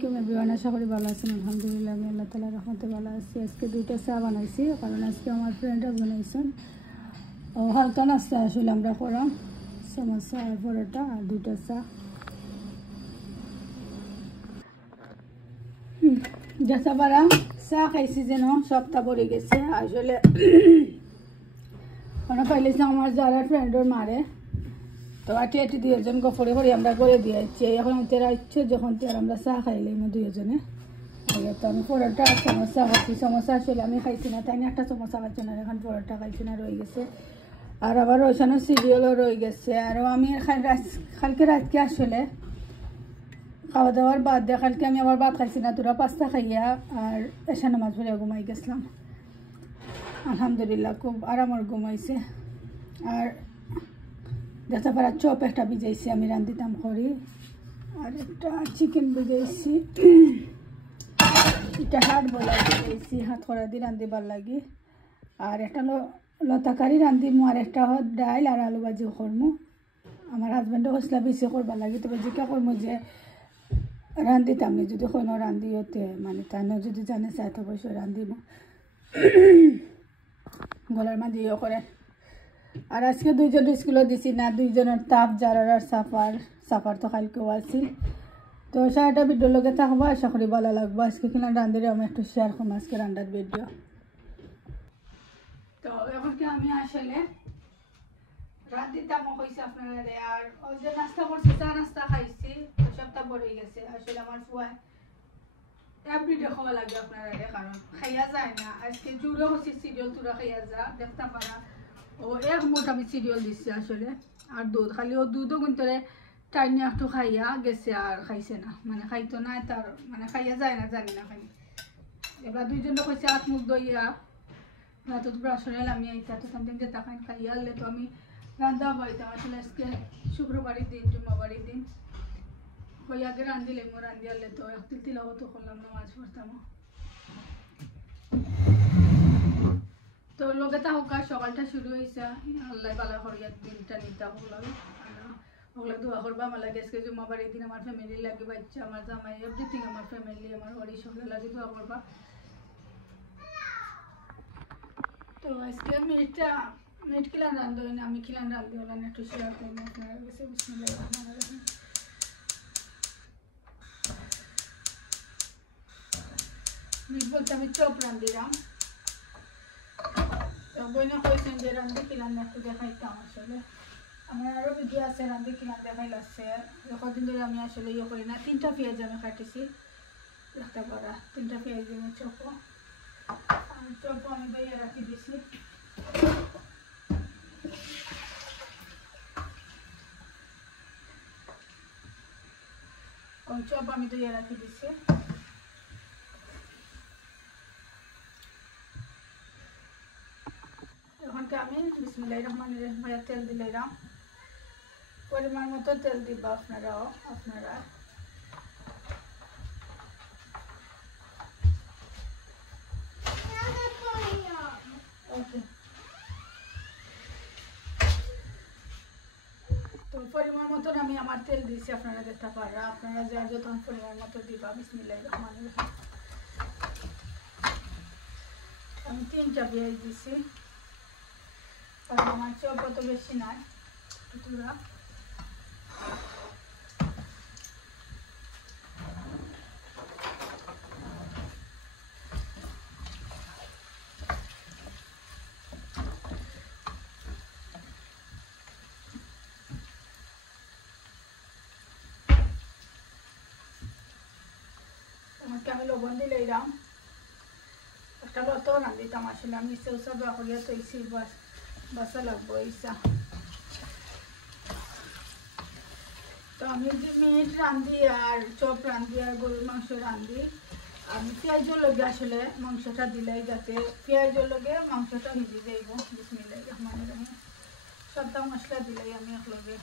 আলাইকুম এভরিওয়ান, আশা করি ভালো আছেন। আলহামদুলিল্লাহ আমি আল্লাহ তাআলার রহমতে ভালো আছি। আজকে দুইটা চা বানাইছি, কারণ আজকে আমার ফ্রেন্ডরা বানাইছেন হালকা নাস্তা। আসলে আমরা করা সমোসা আর পরোটা আর দুইটা চা। যেটা পারা চা খাইছি যেন সপ্তাহ পরে গেছে। আসলে ওরা পাইলেছিলাম আমার যারা ফ্রেন্ডর মারে, তো আটি দুইজন গফরে করে আমরা করে দিয়েছি। এখন তেরা ইচ্ছে যখন তেরা আমরা চা খাইলে দুইজনে। তো আমি পরোটা সমোসা খাইছি। সমোসা আসলে আমি খাইছি না, তাই না একটা সমোসা খাইছি না, এখন পরোটা খাইছি না, রয়ে গেছে। আর আবার ওইখানে সিরিয়ালও রয়ে গেছে। আরও আমি কালকে রাতকে আসলে খাওয়া দাওয়ার বাদ দিয়ে কালকে আমি আবার ভাত খাইছি না, তোরা পাস্তা খাইয়া আর এসা নামাজ পড়ে ঘুমাই গেছিলাম। আলহামদুলিল্লাহ খুব আরামর ঘুমাইছে। আর দেখা পারা চপ একটা ভিজাইছি, আমি রান্ধিতাম করি। আর একটা চিকেন ভিজাইছি, এটা হাত বলাই ভিজাইছি, হাত করা দিয়ে রান্ধিবার লাগি। আর একটা লতাকারি রান্ধিমু, আর একটা ডাইল আর আলু ভাজি করমু। আমার হাজব্যান্ডও হসলা বেশি করবার লাগে, তবে জিকা করমু যে রান্ধিতাম নি, যদি কোনো রান্ধিওতে মানে তাই যদি জানে চাই তো অবশ্যই রান্ধিব। গলার মাঝে ইয়ে করে। আর আজকে দুইজন স্কুলে দিছি না, দুইজনের তাপ জারার আর সাফার তো কালকেও আছিল। তো সারাটা ভিডিওর লগে থাকবো, আশা করি ভালো লাগবো। আজকে কিনা রান্ধিরে আমি একটু শেয়ার করবো আজকে রান্নার ভিডিও। তো এখন কি আমি আসলে রান্ধিতাম হয়েছে আপনারা। আর ওই যে নাস্তা করছি, চা নাস্তা খাইছি, সপ্তাহ পরে গেছে। আসলে আমার ফুয়ায় এভরিডে খাওয়া লাগে আপনারা, কারণ খাইয়া যায় না। আজকে জুড়ে হচ্ছে সিরিয়াল, তোরা খাইয়া যা দেখতে পারা। ও এক মুঠ আমি সিরিয়াল দিচ্ছি আসলে, আর দুধ খালি ও দুধও কিন্তু টাইনি একটু খাইয়া গেছে, আর খাইছে না, মানে খাইতো না, তার মানে খাইয়া যায় না, জানি না খাই। এবার দুইজনে কইছে হাত মুখ দইয়া রাতত ব্রাশনে আমি আইতা তো সামথিং যেটা খাই খাইয়া আনলে তো আমি রান্ধা পাইতাম। আসলে আজকে শুক্রবারের দিন, জুম্মাবারের দিন কই আগে রান্ধিলে মো রান্ধি আনলে তো এক তিলাও তো করলাম না, মাছ পড়তাম। তো লগে তা হোক সকালটা শুরু হয়েছে, আল্লাহ পালা করিয়া দিনটা নিতে হলাম। ওগুলো দোয়া করবা আমার লাগে। আজকে জুম্মাবারের দিন আমার ফ্যামিলি লাগে, বাচ্চা, আমার জামাই, এভরিথিং, আমার ফ্যামিলি, আমার বাড়ি সকলে লাগে দোয়া করবা। তো আজকে মিট কিলান রান্ধো না, আমি কিলান রান্ধি হলাম একটু শেয়ার করবো আপনারা কাছে। বিসমিল্লাহির রহমানির রহিম। মিট বলতে আমি চপ রান্ধিলাম। তো বইনা কইছেন যে রান্ধি কিলান একটু দেখাইতাম। আসলে আমার আরও ভিডিও আছে রান্ধি কিলান দেখাই লাগছে। কদিন ধরে আমি আসলে ইয়ে করি না। 3টা পেঁয়াজ আমি কাটিছি, দেখতে পারা 3টা পেঁয়াজ দিয়ে চপও। আর চপও আমি দইয়ে রাখি দিছি। চপ আমি দইয়ে রাখি দিছি। এখনকে আমি বিসমিল্লাহির রহমানির রহিম তেল দিলাম। পরিমাণ মতো তেল দিবা আপনারা। ওকে, তো পরিমাণ মতন আমি আমার তেল দিয়েছি, আপনারা দেখতে পারা। আপনারা যার যত পরিমাণ মতো দিবা। বিসমিল্লাহির রহমানির রহিম। আমি 3টা পেঁয়াজ দিছি, কারণ আমার চপ অত বেশি নাই, টুকরা। আমি লবণ দিলাম, একটা লতো রান্ধিতাম। আসলে আমি সেউসা দোয়া করিয়া তৈছি, বাসা লাগবো এইসা। তো আমি যে মিট রান্ধি আর চপ রান্ধি আর গরুর মাংস রান্ধি, আমি পেঁয়াজের লগে আসলে মাংসটা দিলাই, যাতে পেঁয়াজের লগে মাংসটা মিলে যাইব। বিসমিল্লাহির রহমানির রহিম। সবটা মশলা দিলাই আমি একলগে।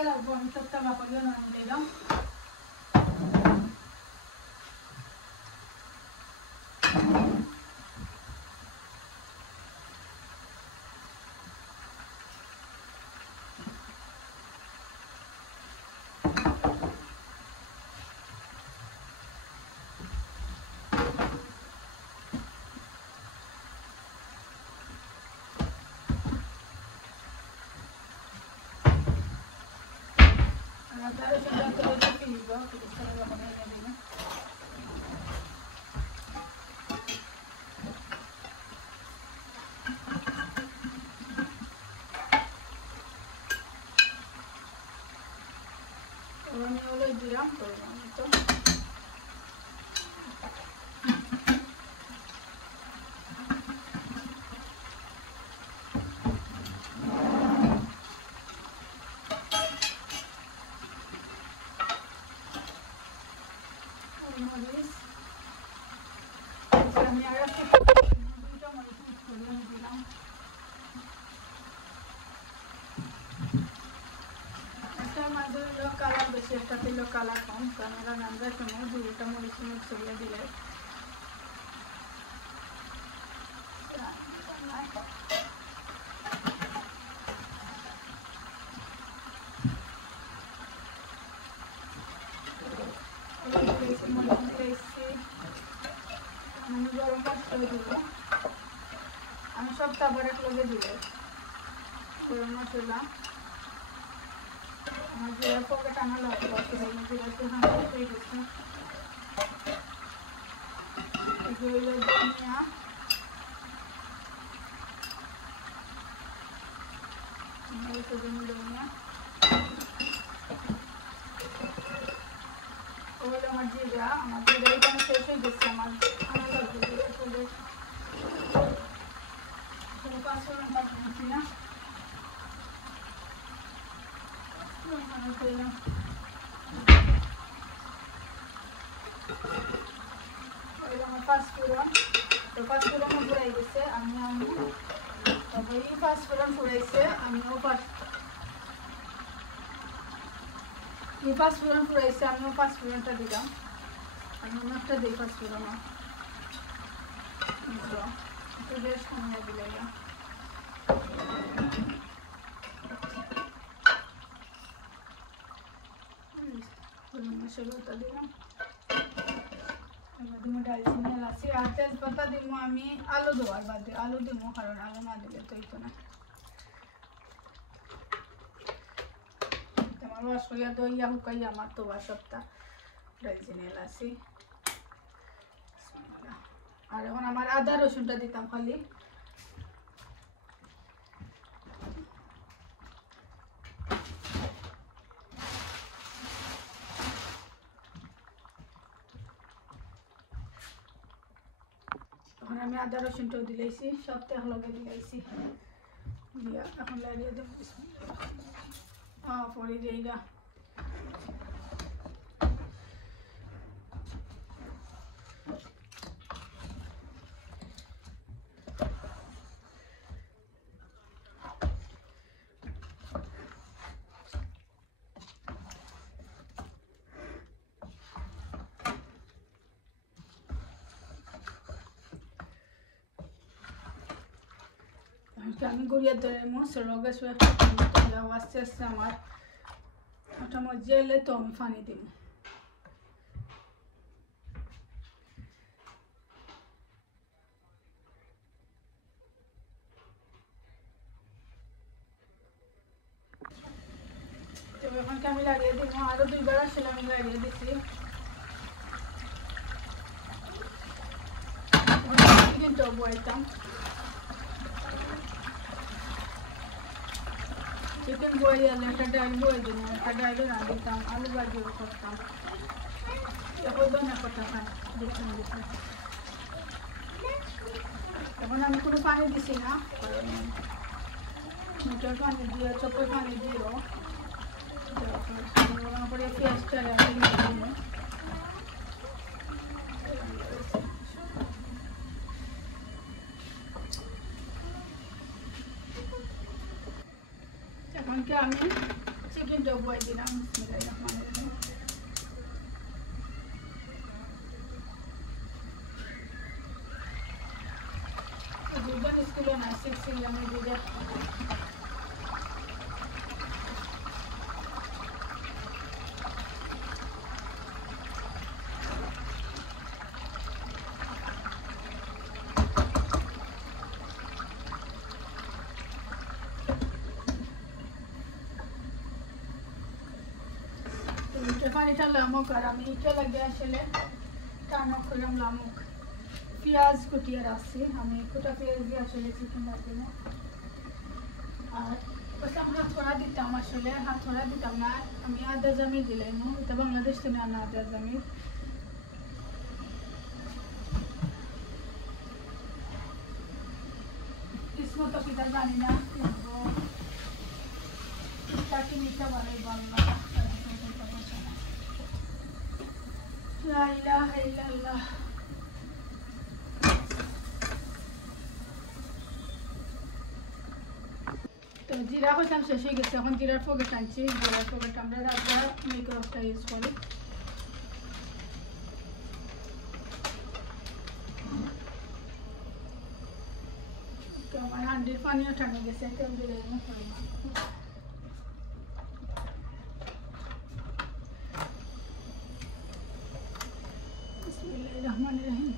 মশলা লাগবো আমি সবটা মাখলিও না দিলাম আমি হলো দিলাম পরিমাণ মতো আমি আর একটু দুইটা মরিচ মিক্স করে আমি দিলাম একটা মাঝে কালার বেশি একটা ছিল কালার কম ক্যামেরা নামবার সময় দুইটা মরিচ মিক্স করে দিলে আমি গরম পানি করে দিব আমি সবটা আবার এক লগে দিলে গরম মশলা আমার জিরা পকেট আনা লাগবে জিরা একটু হাঁটা হয়ে গেছে এগুলো ধনিয়া ধনিয়া ওগুলো আমার জিরা এখানে শেষ হয়ে গেছে আমার আনা লাগবে পাঁচশো দিচ্ছি না আমার পাঁচফোড়ন তো পাঁচফোড়ন ফুরাই গেছে আমি তারপরে এই পাঁচফোড়ন ফুরাইছে আমিও পাঁচফোড়ন ফুরাইছে আমিও পাঁচফোড়নটা দিলাম আমি একটা দিই পাঁচফোড়ন একটু বেশ কমিয়ে দিলে মশলাটা দিলাম ডালচিনি এলাচি আর তেজপাতা দিব আমি আলু দেওয়ার বাদে আলু দিব কারণ আলু না দিলে তো হইতো না আমার বাসইয়া দইয়া হুকাইয়া আমার তো সবটা ডালচিনি এলাচি আর এখন আমার আদা রসুনটা দিতাম খালি আমি আদা রসুনটাও দিলাইছি সবটা লগে দিলাইছি দিয়া এখন লাগিয়ে দেবো পরে দিইগা আমি গড়িয়ে ধরে রোগে আস্তে আস্তে আমার ওটা মজে এলে তো আমি পানি দিব এখন আমি লাগিয়ে দিব আরো দুইবার আসলে আমি লাগিয়ে দিচ্ছি কিন্তু বলতাম চিকেন বয়েল একটা ডাল বয়েল দিন একটা ডালও না দিতাম আলু ভাজিও করতাম এখন না করতাম এখন আমি কোনো পানি দিছি না মিটার পানি দিয়ে চপের পানি দিও করে পেঁয়াজটা এখনকে আমি চিকেন মিনিট বয় দিলাম বিসমিল্লাহির রহমানির রহিম দুজন স্কুলে না শিখছি আমি দুজন পানিটা লামুক আর আমি এটা লাগে আসলে টানক করলাম লামুক পেঁয়াজ কুটিয়ে রাখছি আমি কুটা পেঁয়াজ দিয়ে আসলে চিকেন রাখবো আর আমরা থোড়া দিতাম আসলে থোড়া দিতাম না আমি আদা জামি দিলাম এটা বাংলাদেশ থেকে আনা আদা জামি কিসমত কিটা জানি না কিন্তু তাকে মিঠা বানাই বাংলা লা ইলাহা ইল্লাল্লাহ তো জিরা কইতাম শেষ হয়ে গেছে এখন জিরার পকেট আনছি জিরার পকেট আমরা রাখবো মাইক্রোওয়েভটা ইউজ করি তো আমার হান্ডির পানিও ঠান্ডা গেছে তেল দিলে বিসমিল্লাহির রহমানির রহিম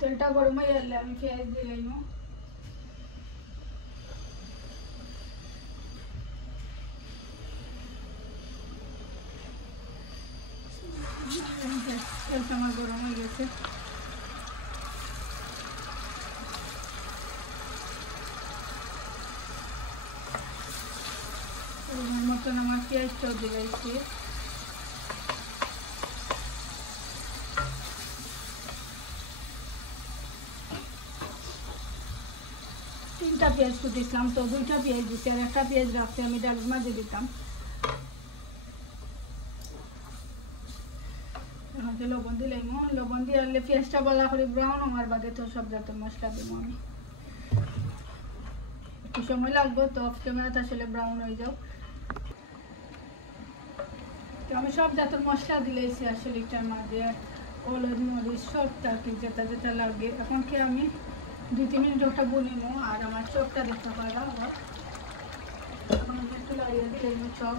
তেলটা গরম হয়ে গেলে আমি পেঁয়াজ দিলাম তেলটা আমার গরম হয়ে গেছে মতন আমার পেঁয়াজটাও দিলাইছি তিনটা পেঁয়াজ কুটিছিলাম তো দুইটা পেঁয়াজ দিচ্ছি আর একটা পেঁয়াজ রাখছি আমি ডালের মাঝে দিতাম এখন লবণ দিলাম লবণ দিয়ে আনলে পেঁয়াজটা বলা করে ব্রাউন আমার বাদে তো সব জাতের মশলা দেবো আমি একটু সময় লাগবে তো অফ ক্যামেরাতে আসলে ব্রাউন হয়ে যাও তো আমি সব জাতের মশলা দিলেছি আসলে এটার মাঝে হলুদ মরিচ সবটা কি যেটা যেটা লাগে এখন কি আমি 2-3 মিনিট ওটা বলিনি আর আমার চপটা দেখতে পারা আবার এখন আমি একটু লাগিয়ে দিলাম চপ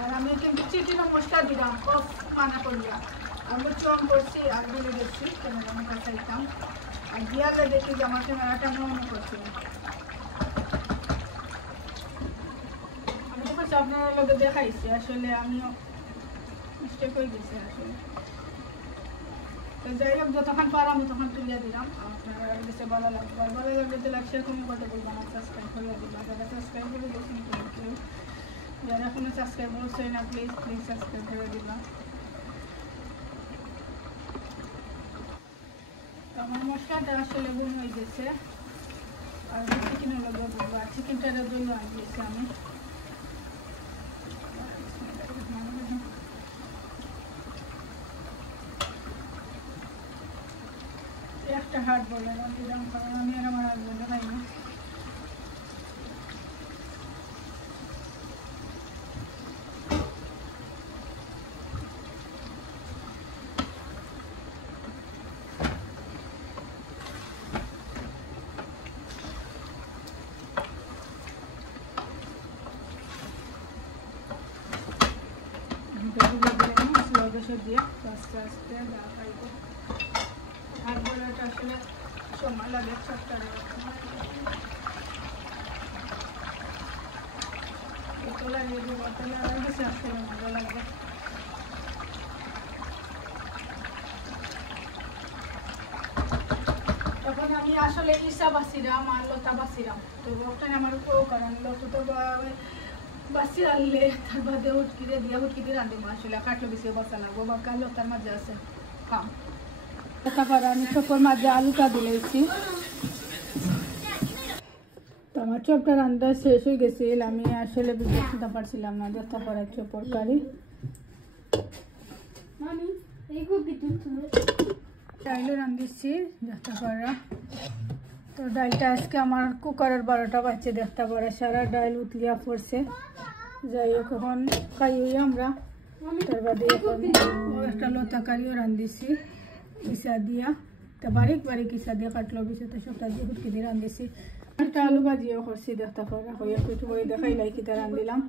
আর আমি কিন্তু চিটিনো মশলা দিলাম অফ মানা করলাম আমি চপ করছি আর বলে দিচ্ছি ক্যামেরা আমি কাছাইতাম আর দিয়াতে দেখি যে আমার ক্যামেরাটা মনে করছি আমি দেখছি আপনারা লোকে দেখাইছি আসলে আমিও মিস্টেক হয়ে গেছি আসলে তো যাই হোক যতক্ষণ পারাম তখন তুলে দিলাম আপনারা কাছে ভালো লাগবে আর ভালো লাগলে তো লাইক শেয়ার কমেন্ট করতে বলবেন আর সাবস্ক্রাইব করে দিবেন যারা সাবস্ক্রাইব করে দিয়েছেন কেউ যারা এখনো সাবস্ক্রাইব করছেন না প্লিজ সাবস্ক্রাইব করে দিবেন আমার মশলাটা আসলে গুণ হয়ে গেছে আর চিকেনের লগে বলবো আর চিকেনটার জন্য দিয়েছি আমি একটা হাট বললাম দিলাম কারণ আমি আর আমার হাজবেন্ডও খাই না দিয়ে আস্তে আস্তে খাইবো হাট বলাটা আসলে সময় লাগে সপ্তাহে লাগিয়ে দিব তাহলে আর বেশি আসলে মজা লাগবে তখন আমি আসলে ইসা বাসিরাম আর লতা বাসিরাম তো ওখানে আমার কারণ লতা তো বাসি আনলে তার বাদে উটকিরে দিয়া উটকিতে রাঁধে আসলে কাটলো বেশি বসা লাগবো বা কালো তার মাঝে আছে খাম তারপর আমি চপের মাঝে আলুটা দিলেছি। তো আমার চপটা রান্না শেষ হয়ে গেছিল, আমি আসলে বুঝতে পারছিলাম না দেখতে পারা চপর কারি ডাইলও রাঁধিছি দেখতে পারা। তো ডালটা আজকে আমার কুকারের 12টা বাজছে দেখতে পারা, সারা ডাল উতলিয়া পড়ছে। যাই হোক এখন খাই আমরা, তার বাদে এখন একটা লতা কারিও রাঁধিছি কিসা দিয়া, তা বারিক বারিক কিসা দিয়ে কাটলো বিছে, তো সবটা দিয়ে হুটকি দিয়ে রাঁধিছি। একটা আলু ভাজিও করছি দেখতে পারা, হয়ে একটু করে দেখাই লাইকিটা রাঁধিলাম।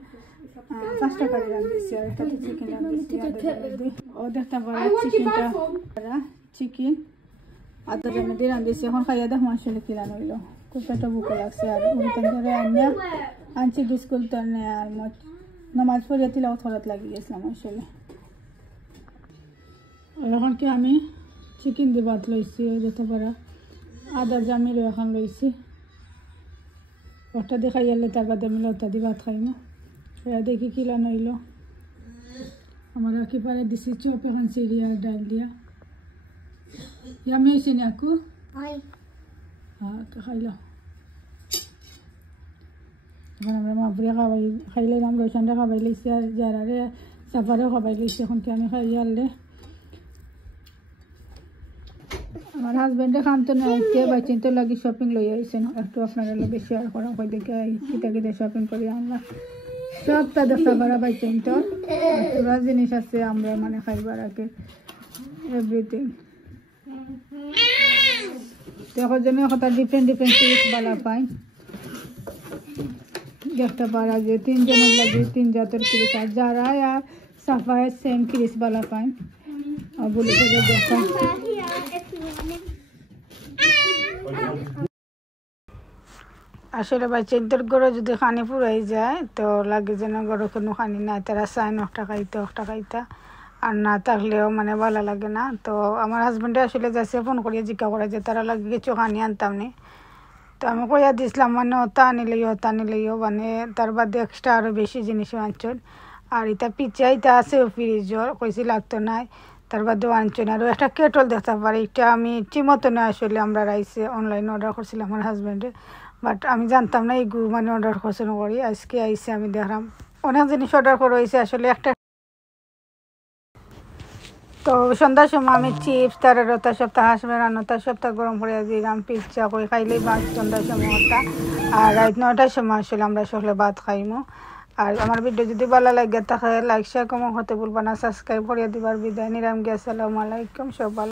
5টা কারি রাঁধিছি আর একটা তো চিকেন রাঁধিছি ও দেখতে পারা। চিকেনটা চিকেন আদা দিয়ে রাঁধিছি, এখন খাইয়া দেখ আসলে কি রান হইলো। খুব একটা বুকে লাগছে আর ধরে আনিয়া আনছি স্কুল তো আর নামাজ পড়িয়া তিলাও থরাত লাগিয়ে গেছিলাম আসলে। এখন কি আমি চিকেন দিয়ে ভাত লইছি যেতে পারা, আদার জামিরও এখন লইছি। ওটা দিয়ে খাইয়ালে তার বাদে আমি লতা দিয়ে ভাত খাই না, দেখি কি রান হইলো। আমার কি পারে দিছি চপ এখন চিড়ি আর ডাল দিয়া ইয়ামি হয়েছে নি আকু? হ্যাঁ খাইল। এখন আমরা মাপুরে খাইলাম, রোশনটা খাবাই লাইছি আর যারারে সাফারেও খাবাই লাইছি। এখন কি আমি খাই আনলে আমার হাজবেন্ডে খাম তো নাইতে বাইচেন তো লাগি শপিং লই আইছেন, একটু আপনারা লগে শেয়ার করা কই দেখে কিতা কিতা শপিং করি আনলা। সবটা দেখা করা বাইচেন তো পুরা জিনিস আছে আমরা মানে খাইবার আগে এভরিথিং। দেখো জন্য কথা ডিফারেন্ট জিনিস বালা পাই দেখতে পারা যে 3 জনের লাগে 3 জাতের ক্রিস, আর যারা আর সাফায় সেম ক্রিস বালা পাই আর বলে দেখা। আসলে বাচ্চাদের গড়ে যদি খানি পুরাই যায় তো লাগে যেন গড়ে কোনো খানি নাই, তারা চায় নটা খাইতা আর না থাকলেও মানে ভালো লাগে না। তো আমার হাজবেন্ডে আসলে যাচ্ছে ফোন করিয়া জিজ্ঞা করে যে তারা লাগে কিছু খানি আনতাম নি, তো আমি কইয়া দিয়েছিলাম মানে ওটা আনিলেও মানে তার বাদে এক্সট্রা আরও বেশি জিনিসও আনছেন। আর এটা পিজ্জা এটা আছে ফ্রিজর কইছি লাগতো নাই, তার বাদেও আনছেন। আর একটা কেটল দেখতে পারি, এটা আমি ঠিকমতো না আসলে আমরা রাইসে অনলাইনে অর্ডার করছিলাম আমার হাজবেন্ডে, বাট আমি জানতাম না এই মানে অর্ডার করছেন করি। আজকে আইসে আমি দেখলাম অনেক জিনিস অর্ডার করে হয়েছে আসলে একটা। তো সন্ধ্যার সময় আমি চিপস তার রতা সপ্তাহ হাসবে রান্নাটা সপ্তাহ গরম করে দিলাম, পিজ্জা করে খাইলেই ভাত সন্ধ্যার সময়টা। আর রাত 9টার সময় আসলে আমরা সকলে ভাত খাইমো। আর আমার ভিডিও যদি ভালো লাগে তাহলে লাইক শেয়ার কমেন্ট করতে ভুলবা না, সাবস্ক্রাইব করে দিবার বিদায় নিলাম। আসসালামু আলাইকুম, সব ভালো।